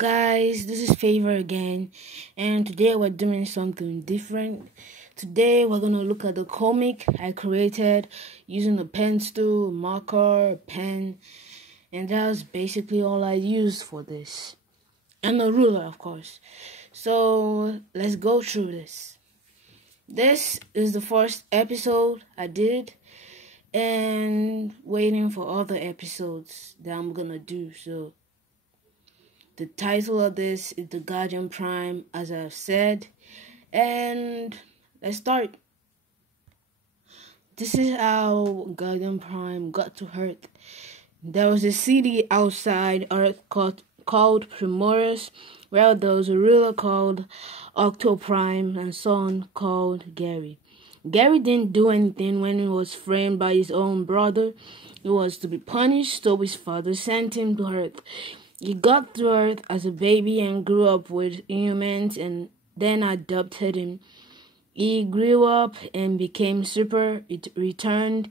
Guys, this is Favor again, and today we're doing something different. Today we're gonna look at the comic I created using a pencil, marker, pen, and that's basically all I used for this, and a ruler, of course. So let's go through this. This is the first episode I did, and waiting for other episodes that I'm gonna do. So the title of this is The Guardian Prime, as I've said, and let's start. This is how Guardian Prime got to Earth. There was a city outside Earth called Primorus, where there was a ruler called Octoprime and son called Gary. Gary didn't do anything when he was framed by his own brother. He was to be punished, so his father sent him to Earth. He got to Earth as a baby and grew up with humans and then adopted him. He grew up and became super. It returned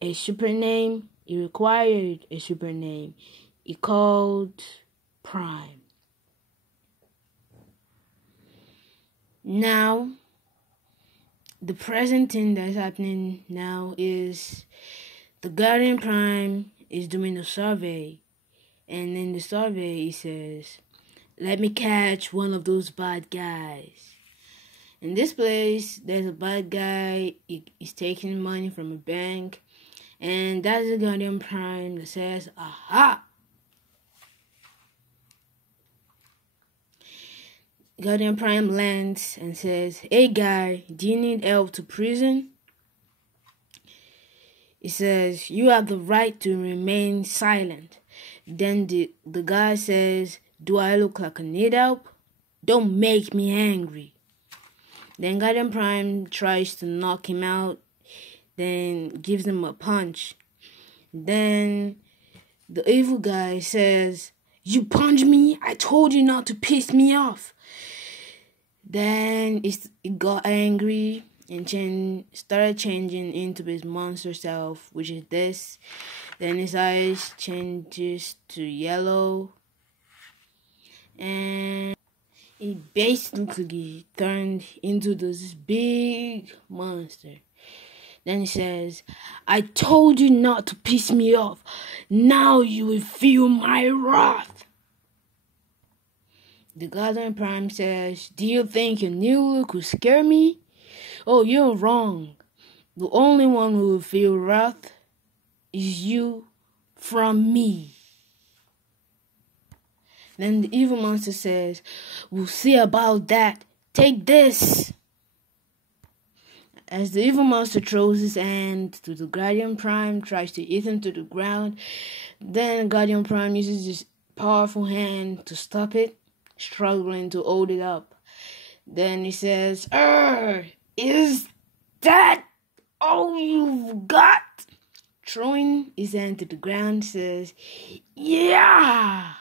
a super name. He required a super name. He called Prime. Now, the present thing that's happening now is the Guardian Prime is doing a survey. And in the survey, he says, let me catch one of those bad guys. In this place, there's a bad guy. He's taking money from a bank. And that's the Guardian Prime that says, aha! Guardian Prime lands and says, hey guy, do you need help to prison? He says, you have the right to remain silent. Then the guy says, do I look like I need help? Don't make me angry. Then Guardian Prime tries to knock him out, then gives him a punch. Then the evil guy says, you punched me? I told you not to piss me off. Then he got angry and started changing into his monster self, which is this. Then his eyes changes to yellow, and he basically turned into this big monster. Then he says, I told you not to piss me off. Now you will feel my wrath. The Guardian Prime says, do you think your new look will scare me? Oh, you're wrong. The only one who will feel wrath is you from me. Then the evil monster says, we'll see about that. Take this. As the evil monster throws his hand to the Guardian Prime, tries to hit him to the ground, then Guardian Prime uses his powerful hand to stop it, struggling to hold it up. Then he says, is that all you've got? Throwing his hand to the ground, says, yeah.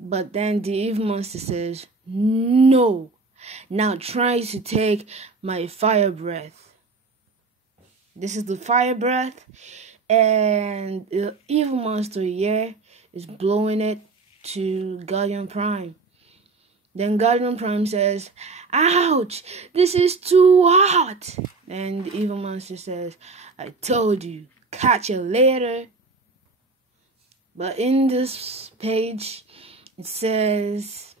But then the evil monster says, no. Now tries to take my fire breath. This is the fire breath, and the evil monster here is blowing it to Guardian Prime. Then Guardian Prime says, ouch, this is too hot. And the evil monster says, I told you, catch you later. But in this page, it says,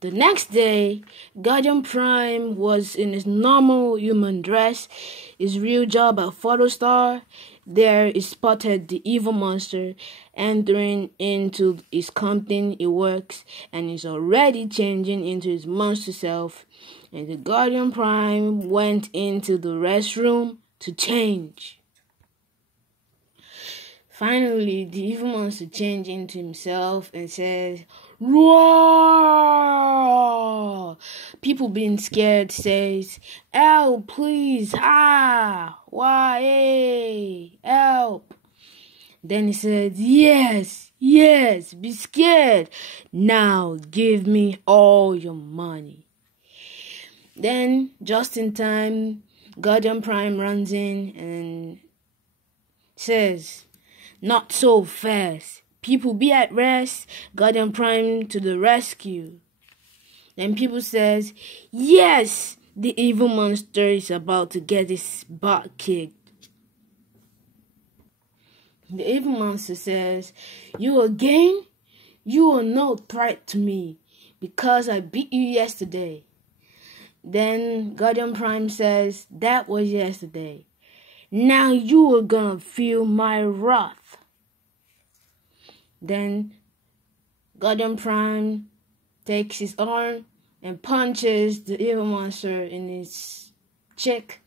the next day, Guardian Prime was in his normal human dress, his real job at Photostar. There he spotted the evil monster entering into his company he works, and is already changing into his monster self. And the Guardian Prime went into the restroom to change. Finally, the evil monster changed into himself and says, roar! People being scared says, help, please, why, hey, help. Then he said, yes, be scared. Now give me all your money. Then, just in time, Guardian Prime runs in and says, not so fast. people be at rest, Guardian Prime to the rescue. Then people says, yes, the evil monster is about to get his butt kicked. The evil monster says, you again? You are no threat to me because I beat you yesterday. Then Guardian Prime says, that was yesterday. Now you are gonna feel my wrath. Then Guardian Prime takes his arm and punches the evil monster in his cheek.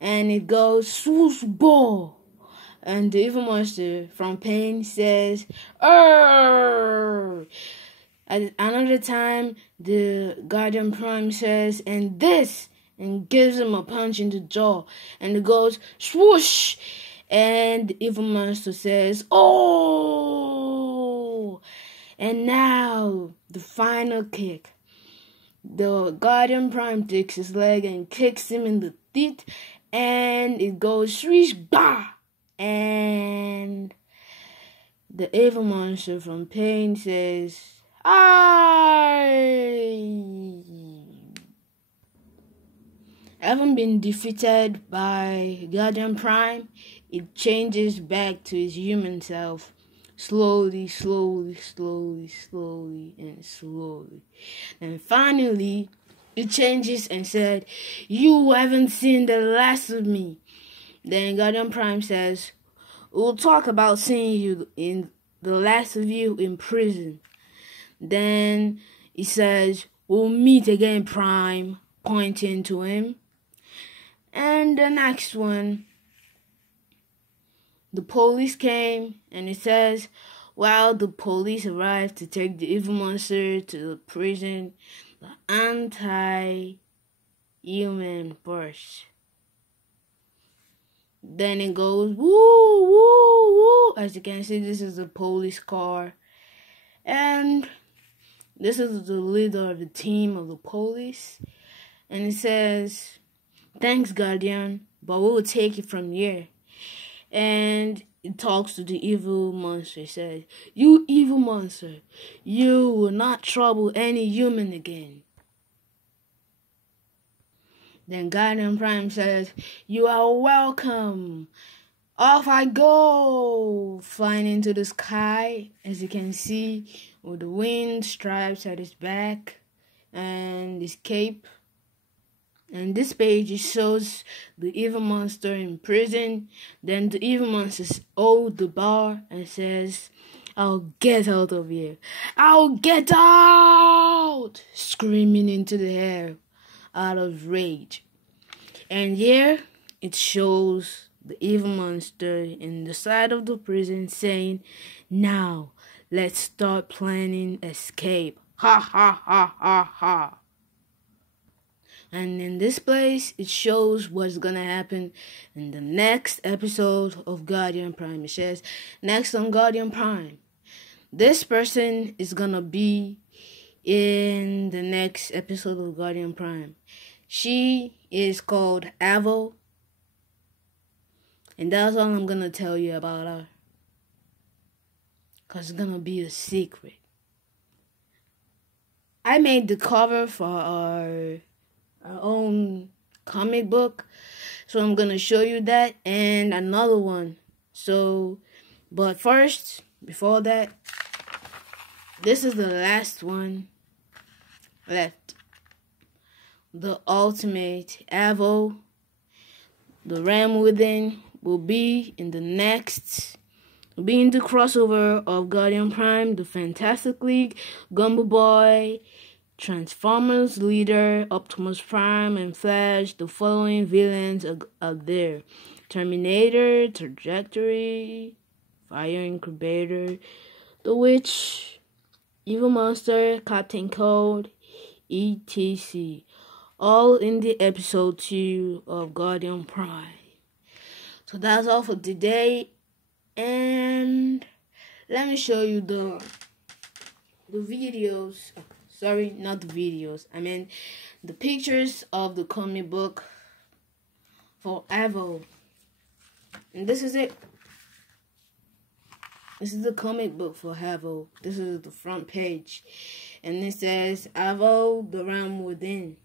And it goes, swoosh ball. And the evil monster from pain says, arrgh. At another time, the Guardian Prime says, and this, and gives him a punch in the jaw. And it goes, swoosh. And the evil monster says, oh. And now, the final kick. The Guardian Prime takes his leg and kicks him in the teeth. And it goes, swish, bah. And the evil monster from pain says, having been defeated by Guardian Prime, it changes back to its human self. Slowly, slowly, slowly, slowly, and slowly. And finally, it changes and said, you haven't seen the last of me. Then Guardian Prime says, we'll talk about seeing you in the last of you in prison. Then he says, we'll meet again, Prime, pointing to him. And the next one, the police came, and it says, while the police arrived to take the evil monster to the prison, the anti-human burst. Then it goes, woo, woo, woo. As you can see, this is a police car. And this is the leader of the team of the police. And it says, thanks, Guardian, but we will take it from here. And it talks to the evil monster. It says, you evil monster, you will not trouble any human again. Then Guardian Prime says, you are welcome. Off I go, flying into the sky, as you can see, with the wind stripes at his back and his cape. And this page, it shows the evil monster in prison. Then the evil monster holds the bar and says, I'll get out of here. I'll get out! Screaming into the air out of rage. And here it shows the evil monster in the side of the prison saying, now let's start planning escape. Ha ha ha ha ha. And in this place, it shows what's gonna happen in the next episode of Guardian Prime. It says, next on Guardian Prime, this person is gonna be in the next episode of Guardian Prime. She is called Avo. And that's all I'm gonna tell you about her. Cause it's gonna be a secret. I made the cover for our own comic book. So I'm gonna show you that and another one. So, but first, before that, this is the last one left. The ultimate Avo, the Ram Within, will be in the crossover of Guardian Prime, the Fantastic League, Gumball Boy, Transformers Leader, Optimus Prime, and Flash. The following villains are there: Terminator, Trajectory, Fire Incubator, The Witch, Evil Monster, Captain Cold, etc. All in the episode 2 of Guardian Prime. So that's all for today. And let me show you the videos. Sorry, not the videos. I mean the pictures of the comic book for Avo. And this is it. This is the comic book for Avo. This is the front page. And it says, Avo, the Realm Within.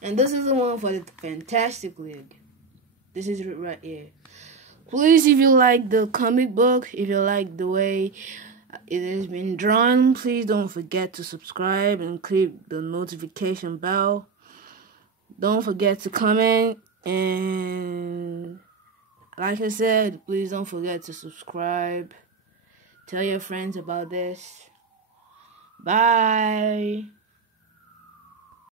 And this is the one for the Fantastic League. This is it right here. Please, if you like the comic book, if you like the way it has been drawn, please don't forget to subscribe and click the notification bell. Don't forget to comment, and like I said, please don't forget to subscribe. Tell your friends about this. Bye.